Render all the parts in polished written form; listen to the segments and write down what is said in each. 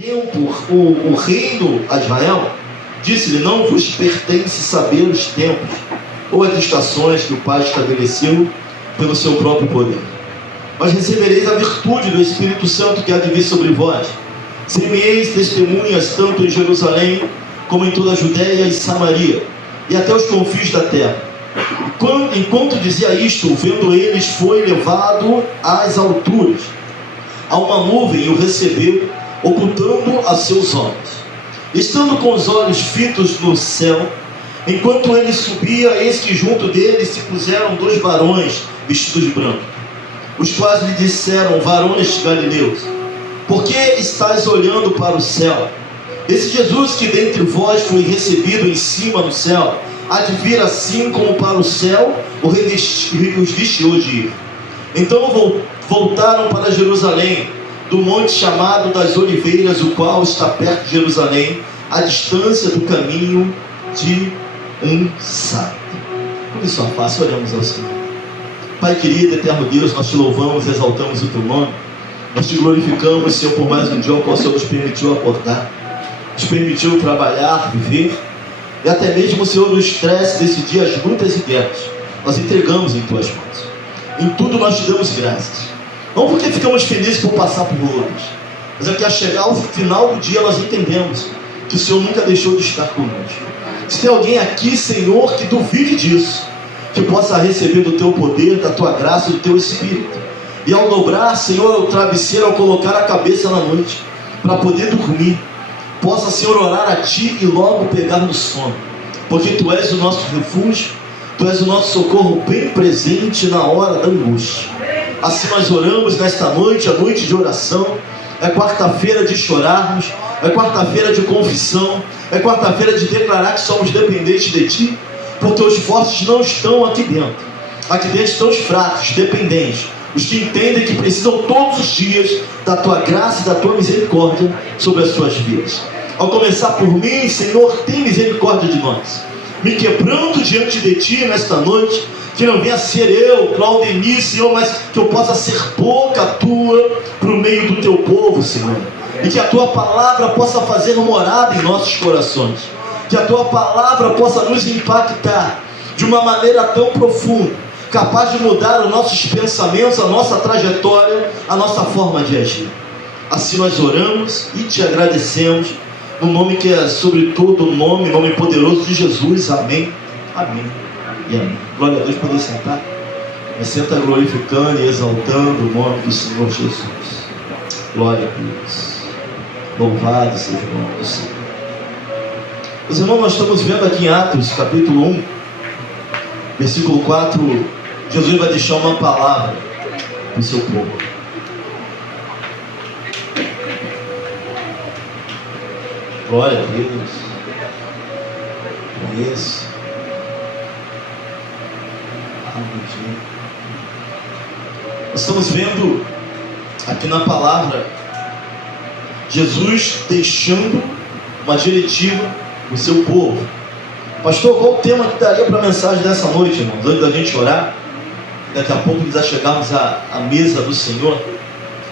tempo, o reino a Israel disse-lhe: não vos pertence saber os tempos ou as estações que o Pai estabeleceu pelo seu próprio poder, mas recebereis a virtude do Espírito Santo que há de vir sobre vós. Semeeis testemunhas tanto em Jerusalém como em toda a Judéia e Samaria e até os confins da terra. Enquanto dizia isto, vendo eles, foi levado às alturas. A uma nuvem o recebeu, ocultando a seus olhos. Estando com os olhos fitos no céu, enquanto ele subia, eis que junto dele se puseram 2 varões vestidos de branco, os quais lhe disseram: varões galileus, por que estáis olhando para o céu? Esse Jesus que dentre vós foi recebido em cima no céu, há de vir assim como para o céu os vestiu de ir. Então voltaram para Jerusalém, do monte chamado das Oliveiras, o qual está perto de Jerusalém, à distância do caminho de um sábado. Por isso, face, oramos ao Senhor. Pai querido, eterno Deus, nós te louvamos, exaltamos o teu nome, nós te glorificamos, Senhor, por mais um dia ao qual o Senhor nos permitiu acordar, nos permitiu trabalhar, viver, e até mesmo, Senhor, o estresse desse dia, as lutas e guerras, nós entregamos em tuas mãos. Em tudo nós te damos graças, não porque ficamos felizes por passar por lutas, mas é que a chegar ao final do dia nós entendemos que o Senhor nunca deixou de estar conosco. Se tem alguém aqui, Senhor, que duvide disso, que possa receber do teu poder, da tua graça, do teu Espírito, e ao dobrar, Senhor, o travesseiro, ao colocar a cabeça na noite, para poder dormir, possa, Senhor, orar a ti e logo pegar no sono, porque tu és o nosso refúgio, tu és o nosso socorro bem presente na hora da angústia. Assim nós oramos nesta noite, a noite de oração. É quarta-feira de chorarmos, é quarta-feira de confissão, é quarta-feira de declarar que somos dependentes de ti, porque os fortes não estão aqui dentro. Aqui dentro estão os fracos, dependentes, os que entendem que precisam todos os dias da tua graça e da tua misericórdia sobre as suas vidas. Ao começar por mim, Senhor, tem misericórdia de nós, me quebrando diante de ti nesta noite, que não venha ser eu, Claudemir, Senhor, mas que eu possa ser boca tua para o meio do teu povo, Senhor, e que a tua palavra possa fazer morada em nossos corações, que a tua palavra possa nos impactar de uma maneira tão profunda, capaz de mudar os nossos pensamentos, a nossa trajetória, a nossa forma de agir. Assim nós oramos e te agradecemos, no nome que é sobre todo o nome, nome poderoso de Jesus. Amém, amém e amém. Glória a Deus. Poder sentar. Mas senta glorificando e exaltando o nome do Senhor Jesus. Glória a Deus. Louvado seja o nome do Senhor. Meus irmãos, nós estamos vendo aqui em Atos capítulo 1, versículo 4, Jesus vai deixar uma palavra para o seu povo. Glória a Deus. Conheço. Nós estamos vendo aqui na palavra Jesus deixando uma diretiva para o seu povo. Pastor, qual o tema que daria para a mensagem dessa noite, irmãos? Antes da gente orar, daqui a pouco nós já chegarmos à mesa do Senhor.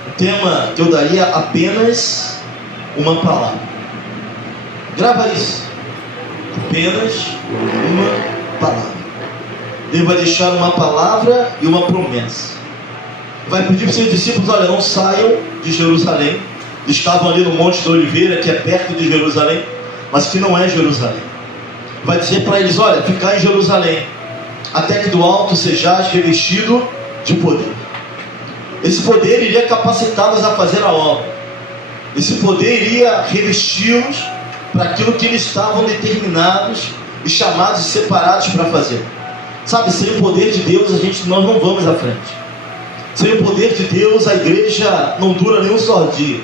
O tema que eu daria apenas uma palavra. Grava isso. Apenas uma palavra. Deus vai deixar uma palavra e uma promessa. Vai pedir para os seus discípulos: olha, não saiam de Jerusalém. Eles estavam ali no Monte da Oliveira, que é perto de Jerusalém, mas que não é Jerusalém. Vai dizer para eles: olha, ficar em Jerusalém, até que do alto sejais revestido de poder. Esse poder iria capacitá-los a fazer a obra. Esse poder iria revesti-los para aquilo que eles estavam determinados e chamados e separados para fazer. Sabe, sem o poder de Deus nós não vamos à frente. Sem o poder de Deus a igreja não dura nem um só dia.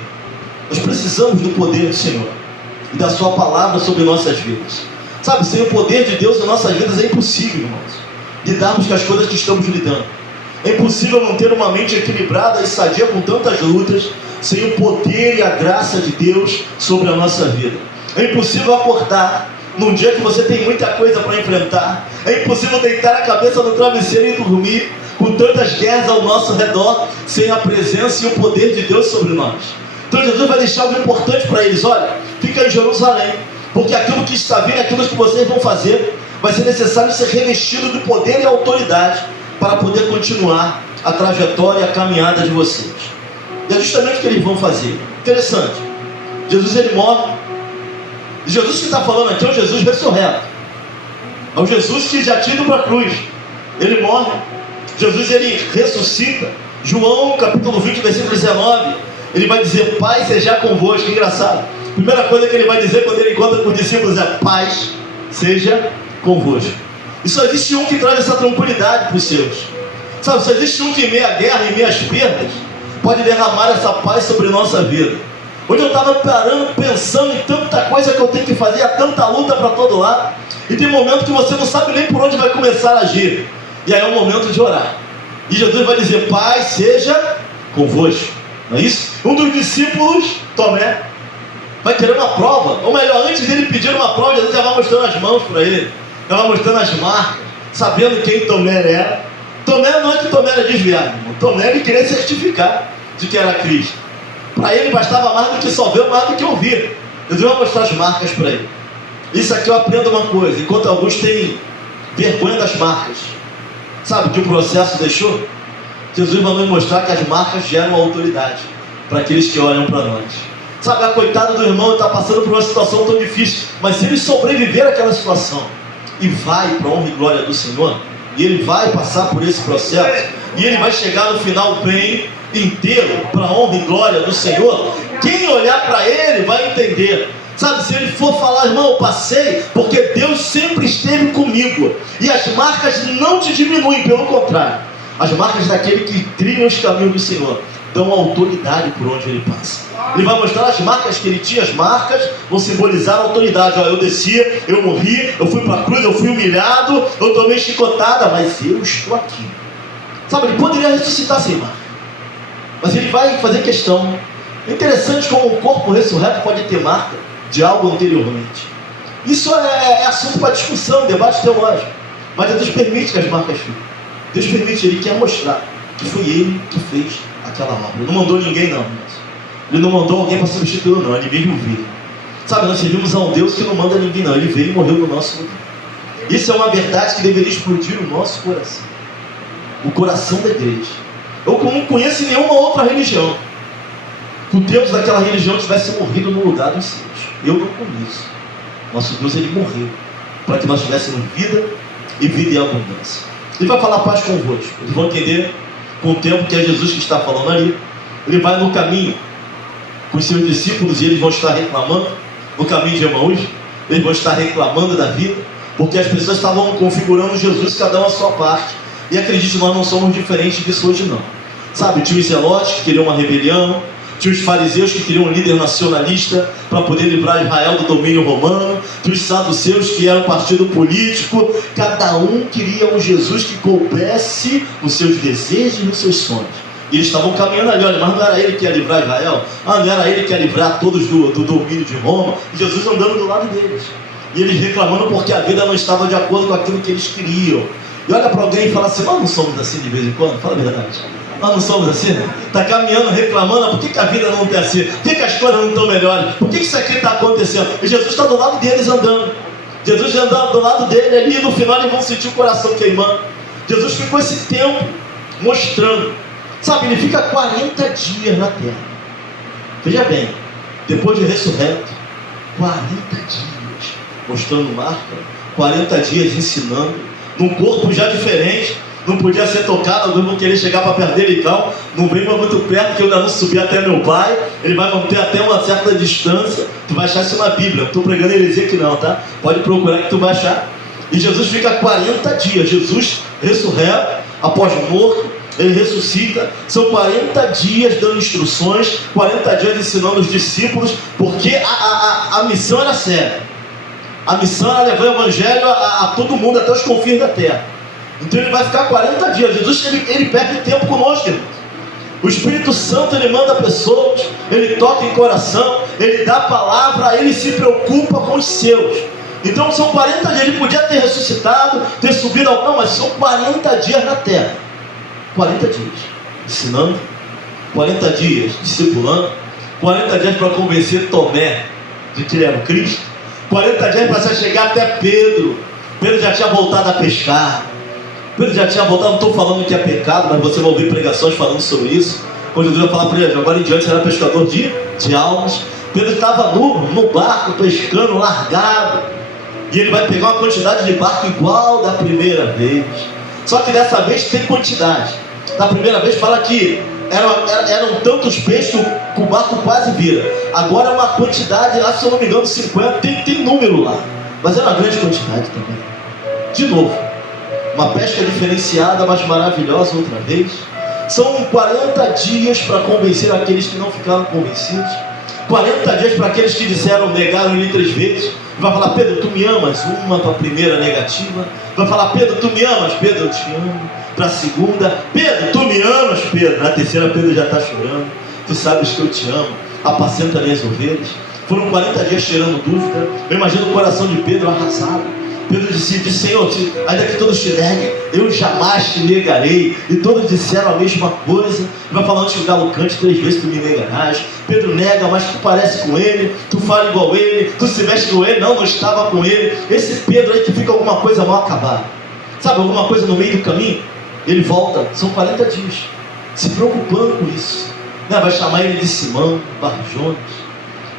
Nós precisamos do poder do Senhor e da sua palavra sobre nossas vidas. Sabe, sem o poder de Deus em nossas vidas é impossível, irmãos, lidarmos com as coisas que estamos lidando. É impossível não ter uma mente equilibrada e sadia com tantas lutas sem o poder e a graça de Deus sobre a nossa vida. É impossível acordar num dia que você tem muita coisa para enfrentar. É impossível deitar a cabeça no travesseiro e dormir com tantas guerras ao nosso redor sem a presença e o poder de Deus sobre nós. Então Jesus vai deixar algo importante para eles: olha, fica em Jerusalém, porque aquilo que está vindo, aquilo que vocês vão fazer, vai ser necessário ser revestido de poder e autoridade para poder continuar a trajetória e a caminhada de vocês. E é justamente o que eles vão fazer. Interessante, Jesus ele morre. E Jesus que está falando aqui é o Jesus ressurreto, é o Jesus que já tinha ido para a cruz. Ele morre, Jesus ele ressuscita. João capítulo 20 versículo 19, ele vai dizer: paz seja convosco. Engraçado, primeira coisa que ele vai dizer quando ele encontra com os discípulos é: paz seja convosco. E só existe um que traz essa tranquilidade para os seus, sabe? Só existe um que em meio à guerra, em meio às perdas, pode derramar essa paz sobre nossa vida. Hoje eu estava parando, pensando em tanta coisa que eu tenho que fazer, há tanta luta para todo lado, e tem momento que você não sabe nem por onde vai começar a agir, e aí é o momento de orar. E Jesus vai dizer: paz seja convosco, não é isso? Um dos discípulos, Tomé, vai querer uma prova, ou melhor, antes dele pedir uma prova, Jesus já vai mostrando as mãos para ele, já vai mostrando as marcas, sabendo quem Tomé era. Tomé não é que Tomé era desviado, irmão. Tomé ele queria certificar de que era Cristo. Para ele bastava mais do que só ver, mais do que ouvir. Jesus vai mostrar as marcas para ele. Isso aqui eu aprendo uma coisa: enquanto alguns têm vergonha das marcas, sabe, que o processo deixou, Jesus vai nos mostrar que as marcas geram autoridade para aqueles que olham para nós. Sabe, a coitada do irmão está passando por uma situação tão difícil, mas se ele sobreviver àquela situação e vai para a honra e glória do Senhor, e ele vai passar por esse processo, e ele vai chegar no final bem inteiro para a honra e glória do Senhor, quem olhar para ele vai entender. Sabe, se ele for falar: irmão, eu passei porque Deus sempre esteve comigo, e as marcas não te diminuem, pelo contrário, as marcas daquele que trilha os caminhos do Senhor dão autoridade por onde ele passa. Ele vai mostrar as marcas que ele tinha. As marcas vão simbolizar a autoridade. Ó, eu descia, eu morri, eu fui para a cruz, eu fui humilhado, eu tomei chicotada, mas eu estou aqui. Sabe, ele poderia ressuscitar sem marca, mas ele vai fazer questão. É interessante como o corpo ressurreto pode ter marca de algo anteriormente. Isso é assunto para discussão, debate teológico, mas Deus permite que as marcas fiquem. Deus permite, ele quer mostrar que foi ele que fez aquela obra. Ele não mandou ninguém, não. Ele não mandou alguém para substituir, não. Ele veio vir. Sabe, nós servimos a um Deus que não manda ninguém, não. Ele veio e morreu no nosso lugar. Isso é uma verdade que deveria explodir o nosso coração, o coração da igreja. Eu não conheço nenhuma outra religião que o Deus daquela religião tivesse morrido no lugar dos seus. Eu não conheço. Nosso Deus, ele morreu para que nós tivéssemos vida e vida em abundância. Ele vai falar: paz convosco. Eles vão entender com o tempo que é Jesus que está falando ali. Ele vai no caminho com os seus discípulos e eles vão estar reclamando. No caminho de Emaús, eles vão estar reclamando da vida, porque as pessoas estavam configurando Jesus, cada um a sua parte. E acredite, nós não somos diferentes disso hoje, não. Sabe, tinha os zelotes que queriam uma rebelião, tinha os fariseus que queriam um líder nacionalista para poder livrar Israel do domínio romano, tinha os saduceus que eram um partido político. Cada um queria um Jesus que coubesse nos seus desejos e nos seus sonhos. E eles estavam caminhando ali: olha, mas não era ele que ia livrar Israel? Não era ele que ia livrar todos do domínio de Roma? E Jesus andando do lado deles, e eles reclamando porque a vida não estava de acordo com aquilo que eles queriam. E olha para alguém e fala assim: nós não somos assim de vez em quando? Fala a verdade. Nós não somos assim, né? Está caminhando, reclamando: por que a vida não está assim? Por que as coisas não estão melhores? Por que isso aqui está acontecendo? E Jesus está do lado deles andando. Jesus andando do lado dele ali, e no final eles vão sentir o coração queimando. Jesus ficou esse tempo mostrando. Sabe, ele fica 40 dias na terra. Veja bem, depois de ressurreto, 40 dias mostrando marca, 40 dias ensinando, num corpo já diferente. Não podia ser tocado, alguns vão querer chegar para perto dele, então não vem muito perto, que eu ainda não subi até meu pai. Ele vai manter até uma certa distância. Tu vai achar isso na Bíblia, não estou pregando heresia aqui não, tá? Pode procurar que tu vai achar. E Jesus fica 40 dias, Jesus ressurreto, após morto, ele ressuscita. São 40 dias dando instruções, 40 dias ensinando os discípulos, porque a missão era séria. A missão era levar o evangelho a todo mundo, até os confins da terra. Então ele vai ficar 40 dias. Jesus, ele perde tempo conosco, irmão. O Espírito Santo, ele manda pessoas, ele toca em coração, ele dá a palavra, ele se preocupa com os seus. Então são 40 dias. Ele podia ter ressuscitado, ter subido ao... Não, mas são 40 dias na terra. 40 dias ensinando, 40 dias discipulando, 40 dias para convencer Tomé de que ele era o Cristo. 40 dias para chegar até Pedro. Pedro já tinha voltado a pescar. Pedro já tinha voltado, não estou falando que é pecado, mas você vai ouvir pregações falando sobre isso. Quando Jesus vai falar para ele, agora em diante será pescador de almas. Pedro estava no barco, pescando, largado. E ele vai pegar uma quantidade de barco igual da primeira vez. Só que dessa vez tem quantidade. Da primeira vez fala que eram tantos peixes que o barco quase vira. Agora é uma quantidade lá, se eu não me engano, 50, tem número lá. Mas é uma grande quantidade também. De novo, uma pesca diferenciada, mas maravilhosa outra vez. São 40 dias para convencer aqueles que não ficaram convencidos. 40 dias para aqueles que disseram, negaram ele 3 vezes. Vai falar, Pedro, tu me amas? Uma para a primeira negativa. Vai falar, Pedro, tu me amas? Pedro, eu te amo. Para a segunda, Pedro, tu me amas? Pedro, na terceira, Pedro já está chorando. Tu sabes que eu te amo. Apacenta minhas ovelhas. Foram 40 dias tirando dúvida. Eu imagino o coração de Pedro arrasado. Pedro disse, Senhor, ainda que todos te neguem, eu jamais te negarei. E todos disseram a mesma coisa. Vai falar, antes que o galo cante 3 vezes tu me negarás. Pedro nega, mas tu parece com ele, tu fala igual ele, tu se veste com ele. Não estava com ele. Esse Pedro aí que fica alguma coisa mal acabada, sabe, alguma coisa no meio do caminho. Ele volta, são 40 dias, se preocupando com isso, né? Vai chamar ele de Simão Barjonas,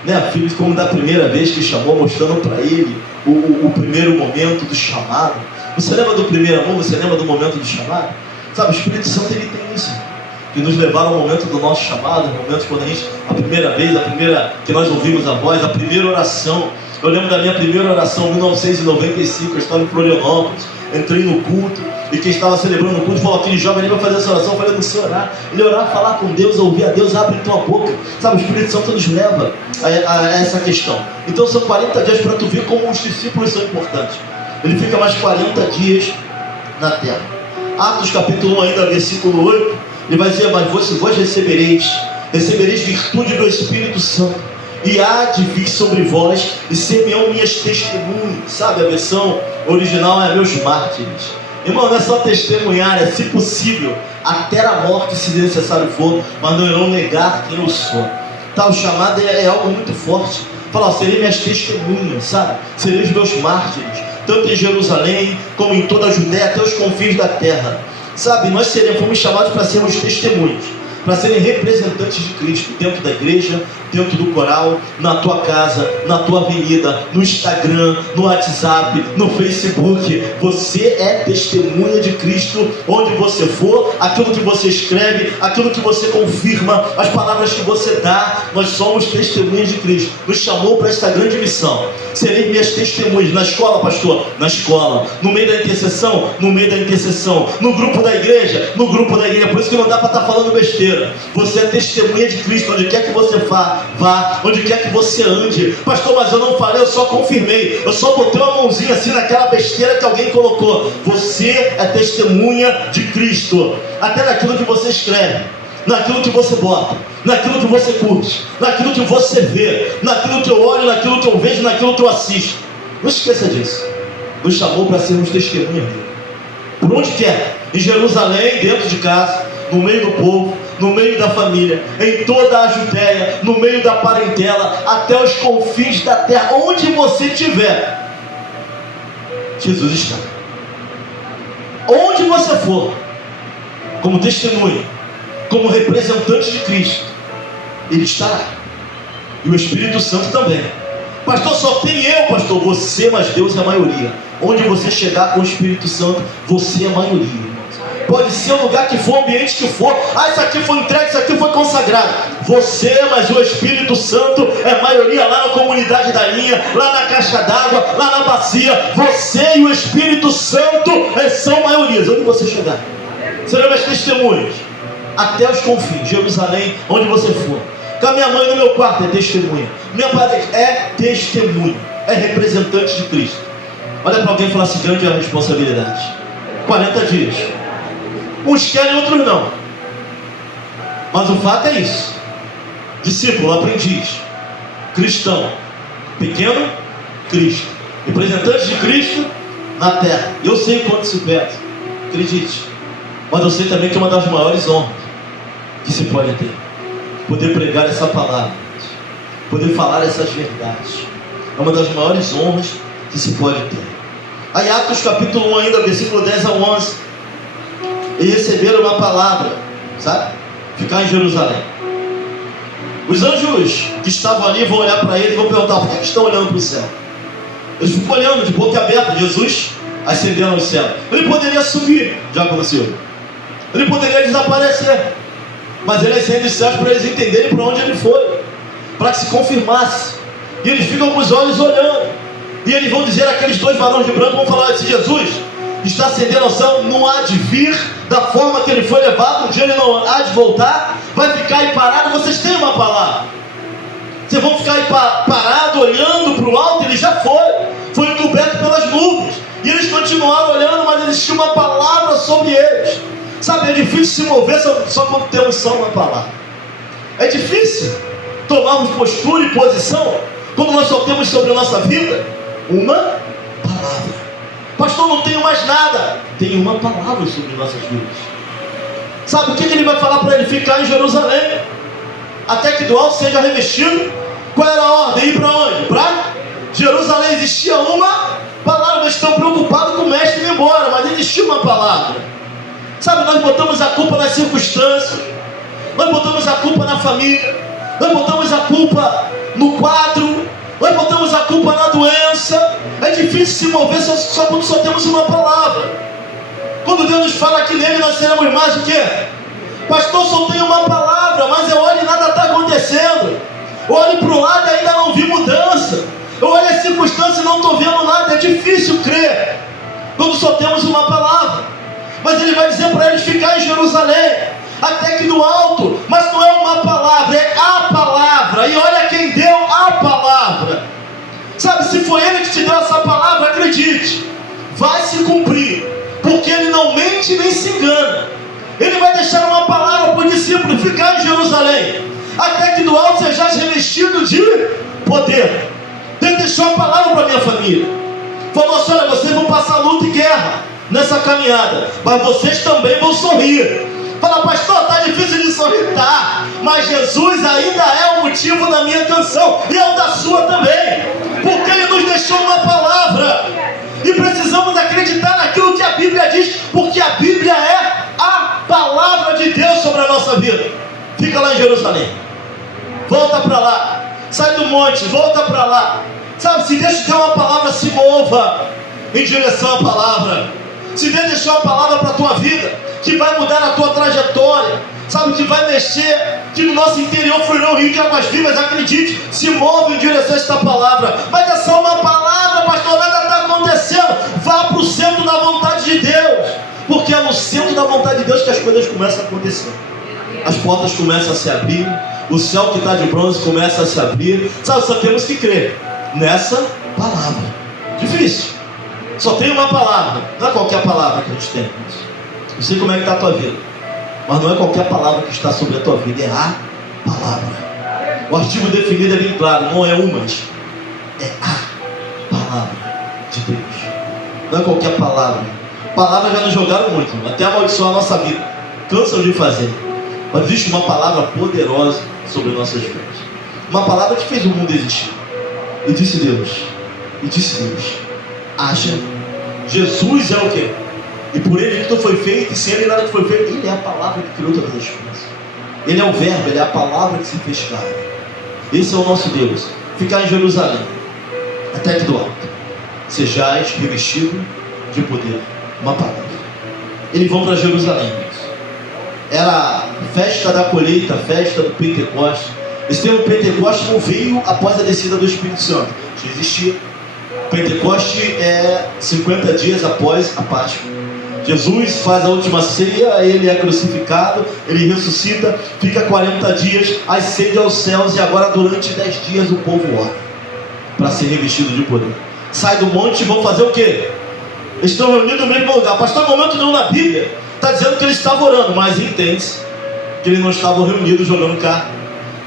né? Filho, como da primeira vez que chamou, mostrando para ele o primeiro momento do chamado. Você lembra do primeiro amor? Você lembra do momento do chamado? Sabe, o Espírito Santo ele tem isso, que nos levaram ao momento do nosso chamado, momentos quando a primeira vez, que nós ouvimos a voz, a primeira oração. Eu lembro da minha primeira oração em 1995, eu estava em Florianópolis, entrei no culto, e quem estava celebrando o culto falou, aquele jovem ali vai fazer essa oração. Eu falei, não sei orar. Ele orar, falar com Deus, ouvir a Deus, abre tua boca. Sabe, o Espírito Santo nos leva a essa questão. Então são 40 dias para tu ver como os discípulos são importantes. Ele fica mais 40 dias na terra. Atos capítulo 1 ainda, versículo 8, ele vai dizer, mas vós recebereis virtude do Espírito Santo, e há de vir sobre vós, e serão minhas testemunhas. Sabe, a versão original é meus mártires. Irmão, não é só testemunhar, é, se possível, até a morte, se necessário for, mas não irão negar quem eu sou. Tá, o chamado é algo muito forte. Fala, serei minhas testemunhas, sabe? Serei os meus mártires, tanto em Jerusalém, como em toda a Judéia, até os confins da terra. Sabe, nós fomos chamados para sermos testemunhas, para serem representantes de Cristo, dentro da igreja, dentro do coral, na tua casa, na tua avenida, no Instagram, no WhatsApp, no Facebook. Você é testemunha de Cristo, onde você for, aquilo que você escreve, aquilo que você confirma, as palavras que você dá, nós somos testemunhas de Cristo. Nos chamou para esta grande missão. Serei minhas testemunhas, na escola, pastor, na escola, no meio da intercessão, no meio da intercessão, no grupo da igreja, no grupo da igreja. Por isso que não dá para estar falando besteira. Você é testemunha de Cristo, onde quer que você vá, onde quer que você ande. Pastor, mas eu não falei, eu só confirmei, eu só botei uma mãozinha assim naquela besteira que alguém colocou. Você é testemunha de Cristo, até naquilo que você escreve, naquilo que você bota, naquilo que você curte, naquilo que você vê, naquilo que eu olho, naquilo que eu vejo, naquilo que eu assisto. Não esqueça disso. Nos chamou para sermos testemunhas dele, por onde quer, em Jerusalém, dentro de casa, no meio do povo, no meio da família, em toda a Judéia, no meio da parentela, até os confins da terra. Onde você estiver, Jesus está. Onde você for, como testemunha, como representante de Cristo, Ele estará. E o Espírito Santo também. Pastor, só tem eu, pastor. Você, mas Deus é a maioria. Onde você chegar com o Espírito Santo, você é a maioria. Pode ser o lugar que for, o ambiente que for. Isso aqui foi entregue, isso aqui foi consagrado. Você, mas o Espírito Santo é maioria lá na comunidade da linha, lá na caixa d'água, lá na bacia. Você e o Espírito Santo são maiorias. Onde você chegar, serão minhas testemunhas até os confins, Jerusalém, onde você for. Com a minha mãe no meu quarto é testemunha. Minha padre é testemunha, é representante de Cristo. Olha para alguém e fala assim, grande é a responsabilidade. 40 dias. Uns querem, outros não. Mas o fato é isso. Discípulo, aprendiz, cristão, pequeno, Cristo, representante de Cristo na terra. Eu sei quanto se pede, acredite. Mas eu sei também que é uma das maiores honras que se pode ter, poder pregar essa palavra poder falar essas verdades. É uma das maiores honras que se pode ter. Aí Atos capítulo 1 ainda, versículo 10 a 11. E receberam uma palavra, sabe? Ficar em Jerusalém. Os anjos que estavam ali vão olhar para ele e vão perguntar: por que estão olhando para o céu? Eles ficam olhando de boca aberta. Jesus ascendendo ao céu. Ele poderia subir, já aconteceu. Ele poderia desaparecer. Mas ele ascende os céus para eles entenderem para onde ele foi, para que se confirmasse. E eles ficam com os olhos olhando. E eles vão dizer, aqueles dois varões de branco vão falar: se Jesus está ascendendo ao céu, não há de vir da forma que ele foi levado, um dia ele não há de voltar, vai ficar aí parado. Vocês têm uma palavra? Vocês vão ficar aí parado, olhando para o alto? Ele já foi encoberto pelas nuvens. E eles continuaram olhando, mas existia uma palavra sobre eles. Sabe, é difícil se mover só quando temos só uma palavra. É difícil tomarmos postura e posição quando nós só temos sobre a nossa vida uma palavra. Pastor, não tenho mais nada. Tem uma palavra sobre nossas vidas. Sabe o que ele vai falar para ele? Ficar em Jerusalém, até que do alto seja revestido. Qual era a ordem? Ir para onde? Para Jerusalém. Existia uma palavra. Eles estão preocupados com o mestre indo embora, mas existia uma palavra. Sabe, nós botamos a culpa nas circunstâncias, nós botamos a culpa na família, nós botamos a culpa no quadro, nós botamos a culpa na doença. É difícil se mover só quando só temos uma palavra. Quando Deus nos fala que nele nós seremos mais o quê? Pastor, só tenho uma palavra, mas eu olho e nada está acontecendo. Eu olho para o lado e ainda não vi mudança. Eu olho as circunstâncias e não estou vendo nada. É difícil crer quando só temos uma palavra. Mas ele vai dizer para eles ficar em Jerusalém, até que do alto. Mas não é uma palavra, é a palavra. E olha quem deu a palavra. Sabe, se foi ele que te deu essa palavra, acredite, vai se cumprir, porque ele não mente nem se engana. Ele vai deixar uma palavra para o discípulo: ficar em Jerusalém, até que do alto sejais revestido de poder. Ele deixou a palavra para a minha família. Falou assim: olha, vocês vão passar luta e guerra nessa caminhada, mas vocês também vão sorrir. Fala: pastor, está difícil de sorrir? Tá, mas Jesus ainda é o motivo da minha canção, e é o da sua também, porque ele nos deixou uma palavra, e precisamos acreditar naquilo que a Bíblia diz, porque a Bíblia é a palavra de Deus sobre a nossa vida. Fica lá em Jerusalém, volta para lá, sai do monte, volta para lá. Sabe, se Deus te der uma palavra, se mova em direção à palavra. Se Deus deixou a palavra para a tua vida, que vai mudar a tua trajetória, sabe, que vai mexer, que no nosso interior fluirá um rio de águas vivas, acredite, se move em direção a esta palavra. Mas é só uma palavra, pastor, nada está acontecendo. Vá para o centro da vontade de Deus, porque é no centro da vontade de Deus que as coisas começam a acontecer. As portas começam a se abrir, o céu que está de bronze começa a se abrir. Sabe, só temos que crer nessa palavra. Difícil. Só tem uma palavra. Não é qualquer palavra que a gente tem. Não sei como é que está a tua vida, mas não é qualquer palavra que está sobre a tua vida, é a palavra. O artigo definido é bem claro, não é umas, é a palavra de Deus. Não é qualquer palavra. Palavras já nos jogaram muito, até amaldiçoar a nossa vida, cansam de fazer. Mas existe uma palavra poderosa sobre nossas vidas. Uma palavra que fez o mundo existir. E disse Deus, haja. Jesus é o quê? E por ele tudo foi feito, e sem ele nada que foi feito. Ele é a palavra que criou todas as coisas. Ele é o verbo, ele é a palavra que se fez carne. Esse é o nosso Deus. Ficar em Jerusalém, até que do alto sejais revestido de poder. Uma palavra. Eles vão para Jerusalém. Era a festa da colheita, a festa do Pentecostes. Esse termo Pentecostes não veio após a descida do Espírito Santo. Já existia. Pentecoste é 50 dias após a Páscoa. Jesus faz a última ceia, ele é crucificado, ele ressuscita, fica 40 dias, ascende aos céus, e agora durante 10 dias o povo ora para ser revestido de poder. Sai do monte e vão fazer o quê? Eles estão reunidos no mesmo lugar. Pastor, no momento nenhum na Bíblia está dizendo que eles estavam orando, mas entende-se que eles não estavam reunidos jogando carta,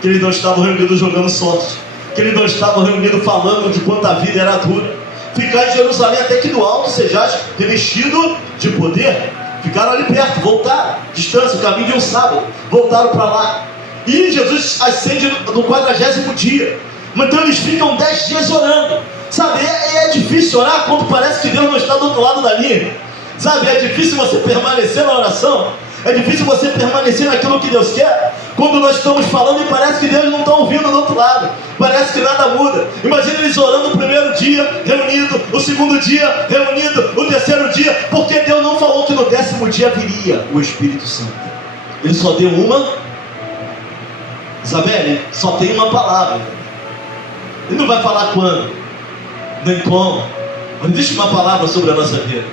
que eles não estavam reunidos jogando sorte, que eles não estavam reunidos falando de quanto a vida era dura. Ficar em Jerusalém até que do alto sejais revestido de poder. Ficaram ali perto, voltaram, distância, o caminho de um sábado, voltaram para lá. E Jesus ascende no 40º dia. Então eles ficam 10 dias orando. Sabe, é difícil orar quando parece que Deus não está do outro lado da linha. Sabe, é difícil você permanecer na oração. É difícil você permanecer naquilo que Deus quer, quando nós estamos falando e parece que Deus não está ouvindo do outro lado. Parece que nada muda. Imagina eles orando o primeiro dia, reunido, o segundo dia, reunido, o terceiro dia, porque Deus não falou que no 10º dia viria o Espírito Santo. Ele só deu uma. Isabelle, só tem uma palavra. Ele não vai falar quando, nem como. Não existe uma palavra sobre a nossa vida.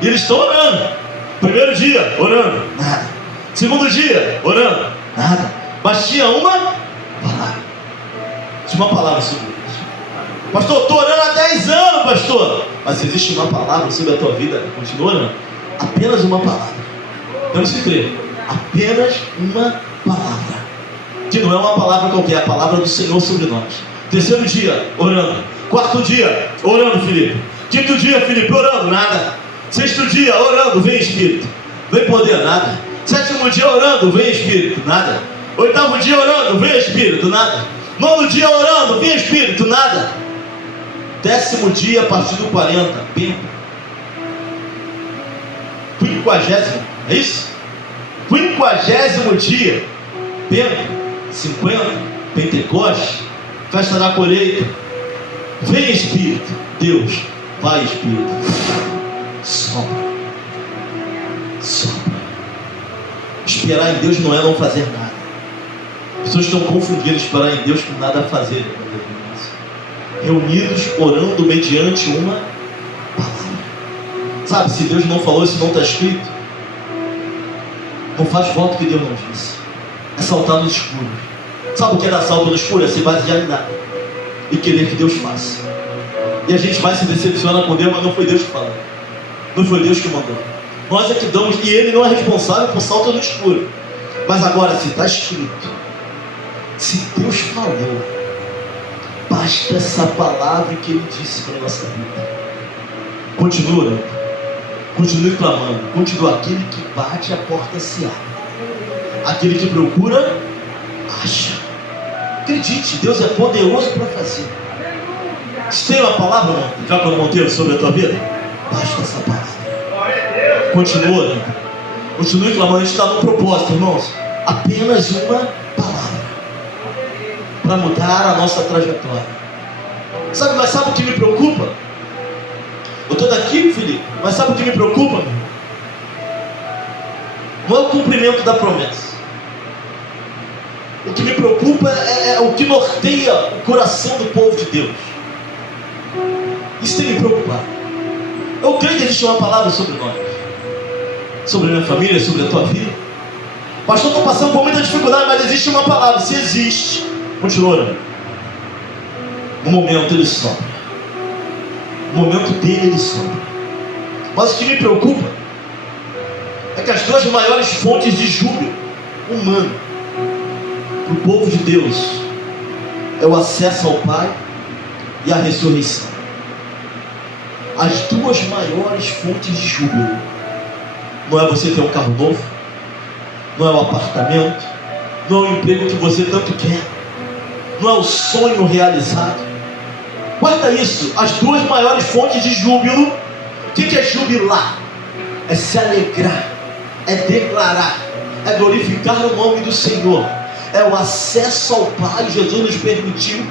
E eles estão orando. Primeiro dia, orando, nada. Segundo dia, orando, nada. Mas tinha uma palavra. Tinha uma palavra sobre isso. Pastor, estou orando há 10 anos, pastor. Mas existe uma palavra sobre a tua vida. Continua orando. Apenas uma palavra. Temos que crer. Apenas uma palavra. Que não é uma palavra qualquer, é a palavra do Senhor sobre nós. Terceiro dia, orando. Quarto dia, orando, Felipe. Quinto dia, Felipe, orando, nada. Sexto dia, orando, vem Espírito. Vem poder, nada. Sétimo dia, orando, vem Espírito, nada. Oitavo dia, orando, vem Espírito, nada. Nono dia, orando, vem Espírito, nada. 10º dia, a partir do 40, Penta. 50º, é isso? 50º dia, Penta. 50, Pentecoste, festa da colheita. Vem Espírito, Deus, vai Espírito. Sopra. Sopra. Esperar em Deus não é não fazer nada. As pessoas estão confundindo esperar em Deus com nada a fazer. Reunidos, orando mediante uma palavra. Sabe, se Deus não falou, isso não está escrito, não faz voto que Deus não disse. É saltar no escuro. Sabe o que é dar salto no escuro? É se basear em nada e querer que Deus faça. E a gente vai se decepcionar com Deus, mas não foi Deus que falou. Não foi Deus que mandou. Nós é que damos, e Ele não é responsável por salto no escuro. Mas agora, se está escrito, se Deus falou, basta essa palavra que Ele disse para a nossa vida. Continua, continue clamando. Continua. Aquele que bate, a porta se abre. Aquele que procura, acha. Acredite, Deus é poderoso para fazer. Se tem uma palavra, Cápio Monteiro, sobre a tua vida, basta essa palavra. Continua, continue clamando. A gente está no propósito, irmãos. Apenas uma palavra para mudar a nossa trajetória. Sabe, mas sabe o que me preocupa? Eu estou daqui, Felipe, mas sabe o que me preocupa? Não é o cumprimento da promessa. O que me preocupa é o que norteia o coração do povo de Deus. Isso tem me preocupado. Eu creio que existe uma palavra sobre nós, sobre a minha família, sobre a tua vida. Pastor, estou passando por muita dificuldade, mas existe uma palavra. Se existe, continua. No momento ele sopra. No momento dele ele sopra. Mas o que me preocupa é que as duas maiores fontes de júbilo humano para o povo de Deus é o acesso ao Pai e a ressurreição. As duas maiores fontes de júbilo não é você ter um carro novo, não é o apartamento, não é o emprego que você tanto quer, não é o sonho realizado. Guarda isso. As duas maiores fontes de júbilo. O que é jubilar? É se alegrar, é declarar, é glorificar o nome do Senhor, é o acesso ao Pai. Jesus nos permitiu.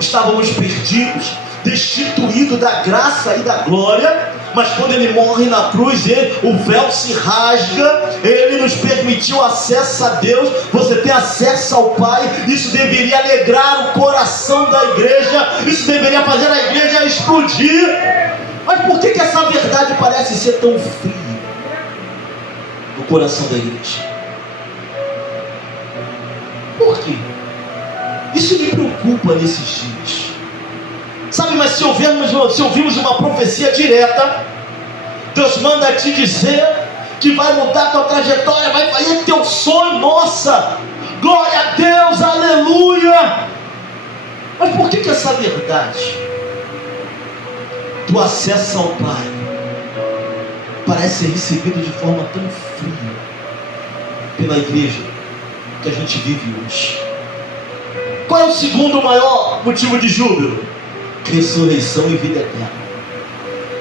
Estávamos perdidos, destituídos da graça e da glória, mas quando Ele morre na cruz, o véu se rasga. Ele nos permitiu acesso a Deus. Você tem acesso ao Pai. Isso deveria alegrar o coração da igreja. Isso deveria fazer a igreja explodir. Mas por que essa verdade parece ser tão fria no coração da igreja? Por quê? Isso me preocupa nesses dias. Sabe, mas se ouvirmos uma profecia direta, Deus manda te dizer que vai mudar tua trajetória, vai fazer teu sonho. Nossa, glória a Deus, aleluia. Mas por que essa verdade do acesso ao Pai parece ser recebido de forma tão fria pela igreja que a gente vive hoje? Qual é o segundo maior motivo de júbilo? Ressurreição e vida eterna.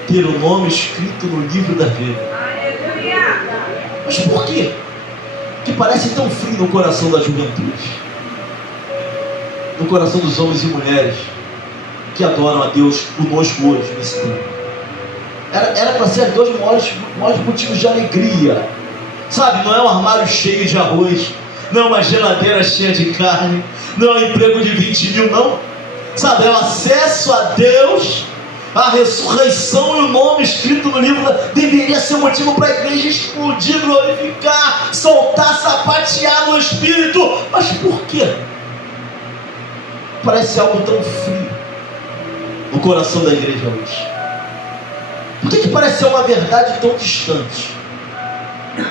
Ter o nome escrito no livro da vida. Mas por quê? Que parece tão frio no coração da juventude, no coração dos homens e mulheres que adoram a Deus conosco hoje, nesse tempo. Era para ser dois maiores motivos de alegria. Sabe, não é um armário cheio de arroz, não é uma geladeira cheia de carne, não é um emprego de 20 mil, não. Sabe, é o acesso a Deus, a ressurreição e o nome escrito no livro. Deveria ser motivo para a igreja explodir, glorificar, soltar, sapatear no Espírito. Mas por quê? Parece algo tão frio no coração da igreja hoje. Por que parece ser uma verdade tão distante?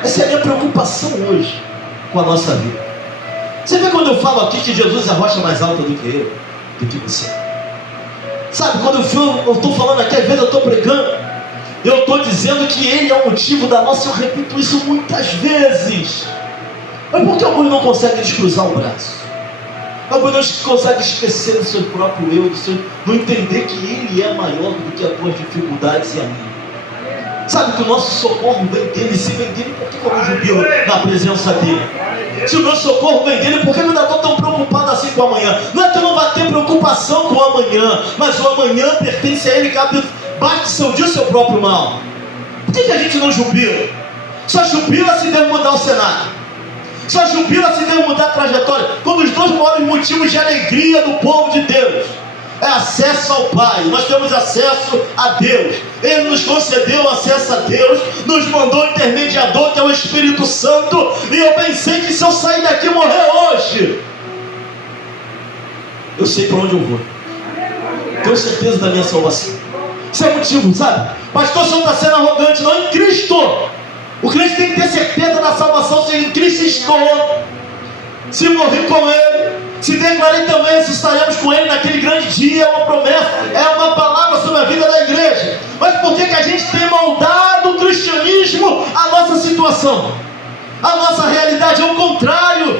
Essa é a minha preocupação hoje com a nossa vida. Você vê quando eu falo aqui que Jesus é a rocha mais alta do que eu, do que você. Sabe, quando eu estou falando aqui, às vezes eu estou pregando, eu estou dizendo que Ele é o motivo da nossa, eu repito isso muitas vezes. Mas por que alguns não conseguem descruzar o braço? Alguns não conseguem esquecer do seu próprio eu, não entender que Ele é maior do que as tuas dificuldades e a minha. Sabe que o nosso socorro vem dele. Se vem dele, por que eu não jubilo na presença dele? Se o meu socorro vem dele, por que eu ainda estou tão preocupado assim com o amanhã? Não é que eu não vá ter preocupação com o amanhã, mas o amanhã pertence a ele, cabe, bate seu dia o seu próprio mal. Por que a gente não jubila? Só jubila se der mudar o cenário. Só jubila se der mudar a trajetória. Quando os dois maiores motivos de alegria do povo de Deus é acesso ao Pai. Nós temos acesso a Deus. Ele nos concedeu acesso a Deus, nos mandou um intermediador, que é o Espírito Santo. E eu pensei que se eu sair daqui e morrer hoje, eu sei para onde eu vou. Tenho certeza da minha salvação. Isso é motivo, sabe? Pastor, o senhor está sendo arrogante. Não, em Cristo. O crente tem que ter certeza da salvação. Se em Cristo estou, se morri com Ele, se declarei também, estaremos com Ele naquele grande dia. É uma promessa, é uma palavra sobre a vida da igreja. Mas por que a gente tem moldado o cristianismo à nossa situação, à nossa realidade? É o contrário.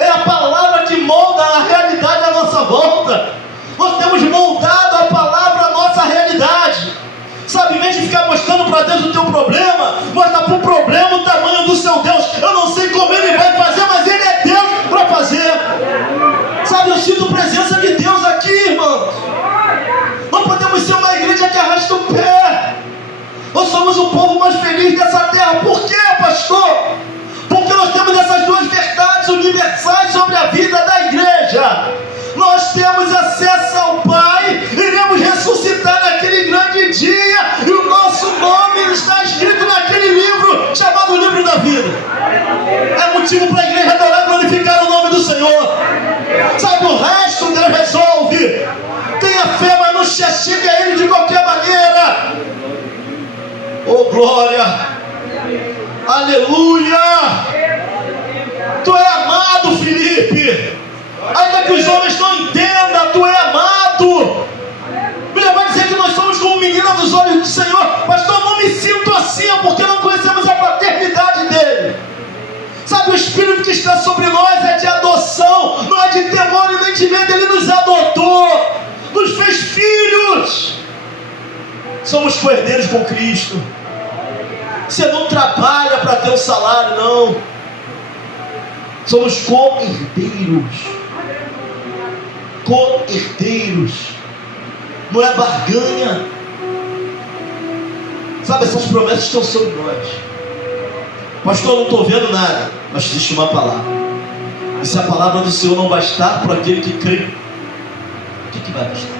É a palavra que molda a realidade à nossa volta. Nós temos moldado a palavra à nossa realidade. Sabe, em vez de ficar mostrando para Deus o teu problema, mostra para o problema o tamanho do seu Deus. Eu não sei como Ele vai fazer, mas Ele é Deus para fazer. Sabe, eu sinto a presença de Deus aqui, irmãos. Não podemos ser uma igreja que arrasta o pé. Nós somos o povo mais feliz dessa terra. Por quê, pastor? Porque nós temos essas duas verdades universais sobre a vida da igreja. Nós temos acesso ao Pai, iremos ressuscitar naquele grande dia, e o nosso nome está escrito naquele livro, chamado Livro da Vida. É motivo para a igreja adorar e glorificar o nome do Senhor. Sabe, o resto Deus resolve. Tenha fé, mas não se achegue a Ele de qualquer maneira. Oh, glória! Aleluia! Tu é amado, Felipe. Ainda que os homens não entendam, tu é amado. Bíblia vai dizer que nós somos como menina dos olhos do Senhor. Pastor, não me sinto assim, é porque não conhecemos a paternidade dele. Sabe, o Espírito que está sobre nós é de adoção, não é de temor e nem de medo. Ele nos adotou, nos fez filhos. Somos co-herdeiros com Cristo. Você não trabalha para ter um salário, não. Somos co-herdeiros. Co-herdeiros. Não é barganha. Sabe, essas promessas estão sobre nós. Pastor, eu não estou vendo nada, mas existe uma palavra. E se a palavra do Senhor não bastar para aquele que crê, o que vai bastar?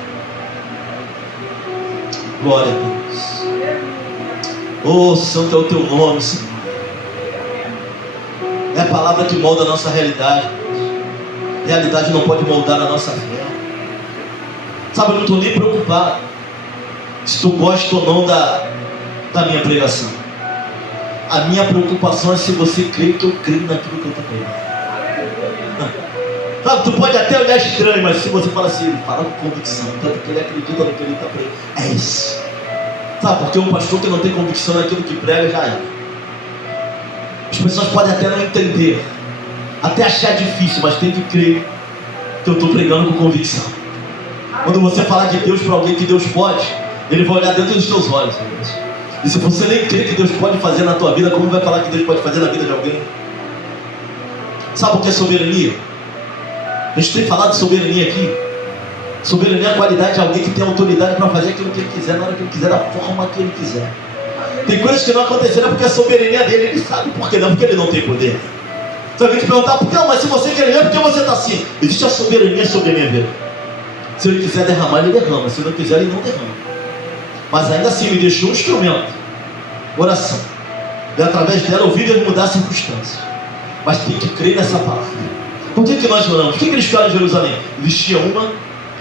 Glória a Deus. Oh, santo é o teu nome, Senhor. É a palavra que molda a nossa realidade. A realidade não pode moldar a nossa fé. Sabe, eu não estou nem preocupado se tu gosta ou não da minha pregação. A minha preocupação é se você crê que eu creio naquilo que eu estou pregando. Sabe, tu pode até olhar estranho, mas se você fala assim, fala com convicção, tanto que ele acredita no que ele está pregando, é isso. Sabe, porque um pastor que não tem convicção naquilo que prega já é. As pessoas podem até não entender, até achar difícil, mas tem que crer. que eu estou pregando com convicção. Quando você falar de Deus para alguém que Deus pode, ele vai olhar dentro dos teus olhos, irmãos. E se você nem crê que Deus pode fazer na tua vida, como vai falar que Deus pode fazer na vida de alguém? Sabe o que é soberania? A gente tem falado de soberania aqui. Soberania é a qualidade de alguém que tem autoridade para fazer aquilo que ele quiser, na hora que ele quiser, da forma que ele quiser. Tem coisas que não aconteceram porque a soberania dele, ele sabe por que não, porque ele não tem poder. Se alguém te perguntar, por que não, mas se você quer ler, por que você está assim? Existe a soberania sobre a minha vida. Se ele quiser derramar, ele derrama. Se não quiser, ele não derrama. Mas ainda assim, me deixou um instrumento, oração. E através dela, eu vi Deus mudar as circunstâncias. Mas tem que crer nessa palavra. Por que nós oramos? Por que eles ficaram em Jerusalém? Existia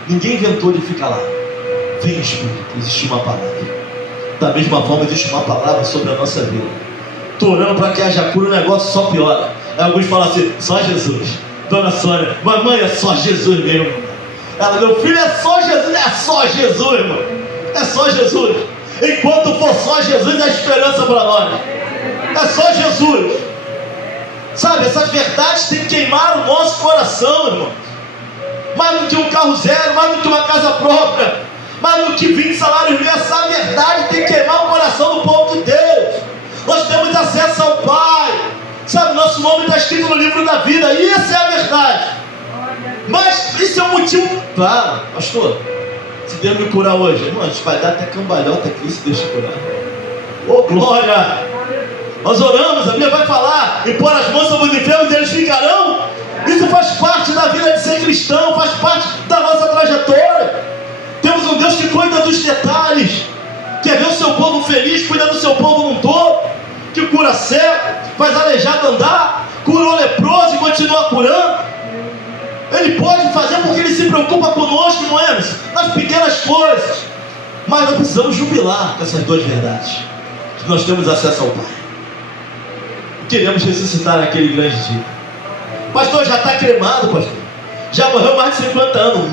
ninguém inventou de ficar lá. Vem Espírito, existe uma palavra. Da mesma forma, existe uma palavra sobre a nossa vida. Estou orando para que haja cura, o negócio só piora. Aí alguns falam assim, só Jesus. Dona Sônia, mamãe, é só Jesus mesmo. Ela, meu filho, é só Jesus. É só Jesus, irmão. É só Jesus. Enquanto for só Jesus, há esperança para nós. É só Jesus. Sabe, essas verdades têm que queimar o nosso coração, irmão. Mais do que um carro zero, mais do que uma casa própria, mais do que 20 salários mínimos. Essa verdade tem que queimar o coração do povo de Deus. Nós temos acesso ao Pai. Sabe, nosso nome está escrito no livro da vida. E essa é a verdade. Mas isso é um motivo. Claro, pastor, se Deus me curar hoje, irmão, a gente vai dar até cambalhota aqui se Deus te curar. Ô glória! Nós oramos, a Bíblia vai falar, impor as mãos sobre os enfermos e eles ficarão. Isso faz parte da vida de ser cristão, faz parte da nossa trajetória. Temos um Deus que cuida dos detalhes, quer ver o seu povo feliz, cuida do seu povo num todo, que cura cego, faz aleijado andar, curou leproso e continua curando. Ele pode fazer porque ele se preocupa conosco, não é? Nas pequenas coisas. Mas nós precisamos jubilar com essas duas verdades, que nós temos acesso ao Pai. Queremos ressuscitar naquele grande dia. Pastor, já está cremado, pastor. Já morreu mais de 50 anos.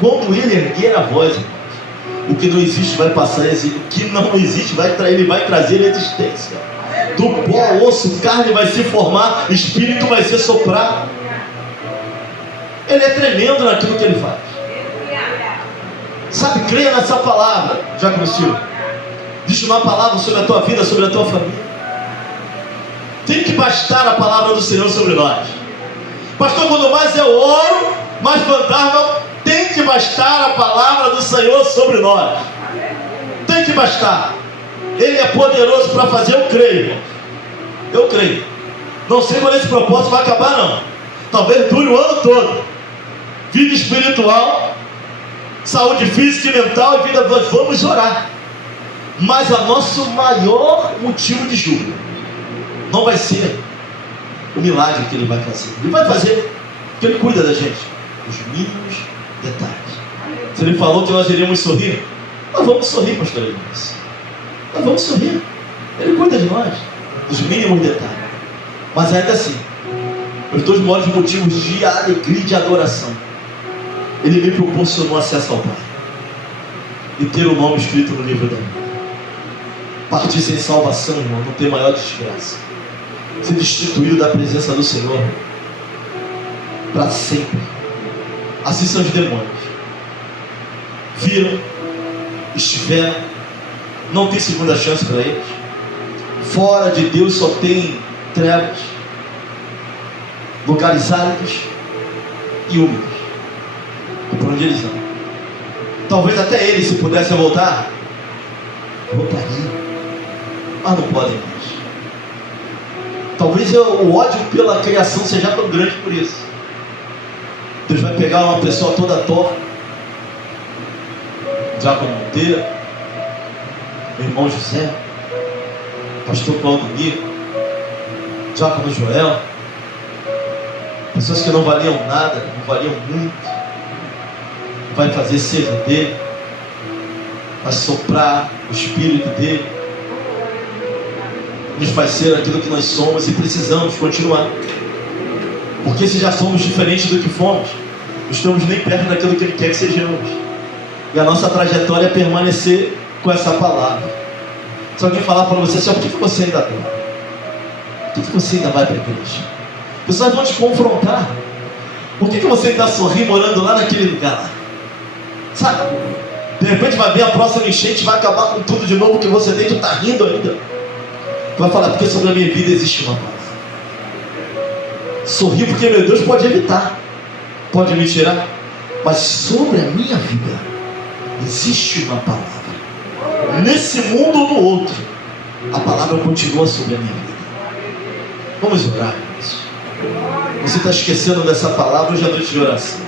Quando ele erguer a voz, irmãos, o que não existe vai passar a existir. O que não existe, ele vai trazer existência. Do pó, osso, carne vai se formar, espírito vai ser soprado. Ele é tremendo naquilo que ele faz. Sabe, creia nessa palavra, Diácono Silvio. Existe uma palavra sobre a tua vida, sobre a tua família. Tem que bastar a palavra do Senhor sobre nós. Pastor, quando mais eu oro, mais fantasma, tem que bastar a palavra do Senhor sobre nós. Tem que bastar. Ele é poderoso para fazer, eu creio, irmão. Eu creio. Não sei quando esse propósito vai acabar, não. Talvez dure o ano todo. Vida espiritual, saúde física e mental e vida. Nós vamos orar. Mas o nosso maior motivo de júbilo não vai ser o milagre que ele vai fazer. Ele vai fazer porque ele cuida da gente. Os mínimos detalhes. Se ele falou que nós iríamos sorrir, nós vamos sorrir, pastor Elias. Nós vamos sorrir. Ele cuida de nós. Dos mínimos detalhes. Mas ainda assim, os dois maiores motivos de alegria e de adoração, ele me proporcionou acesso ao Pai. E ter o nome escrito no livro da vida. Partir sem salvação, irmão, não tem maior desgraça. Ser destituído da presença do Senhor para sempre. Assim são os demônios. Viram, estiveram, não tem segunda chance para eles. Fora de Deus só tem trevas, lugares áridos e úmidos. É por onde eles vão. Talvez até eles, se pudessem voltar, voltariam, mas não podem mais. Talvez o ódio pela criação seja tão grande por isso. Deus vai pegar uma pessoa toda torta, Diácono Monteiro, meu irmão José, pastor Claudemir, Diácono Joel, pessoas que não valiam nada, não valiam muito. Vai fazer seja dele, vai soprar o Espírito dele, nos faz ser aquilo que nós somos e precisamos continuar. Porque se já somos diferentes do que fomos, não estamos nem perto daquilo que Ele quer que sejamos. E a nossa trajetória é permanecer com essa palavra. Se alguém falar para você assim, por que você ainda tem? Por que você ainda vai para a igreja? Pessoas vão te confrontar. Por que você está sorrindo morando lá naquele lugar? Sabe? De repente vai vir a próxima enchente, vai acabar com tudo de novo que você dentro está rindo ainda. Vai falar, porque sobre a minha vida existe uma palavra. Sorri porque meu Deus pode evitar, pode me tirar, mas sobre a minha vida existe uma palavra. Nesse mundo ou no outro, a palavra continua sobre a minha vida. Vamos orar, irmãos. Você está esquecendo dessa palavra, hoje é noite de oração.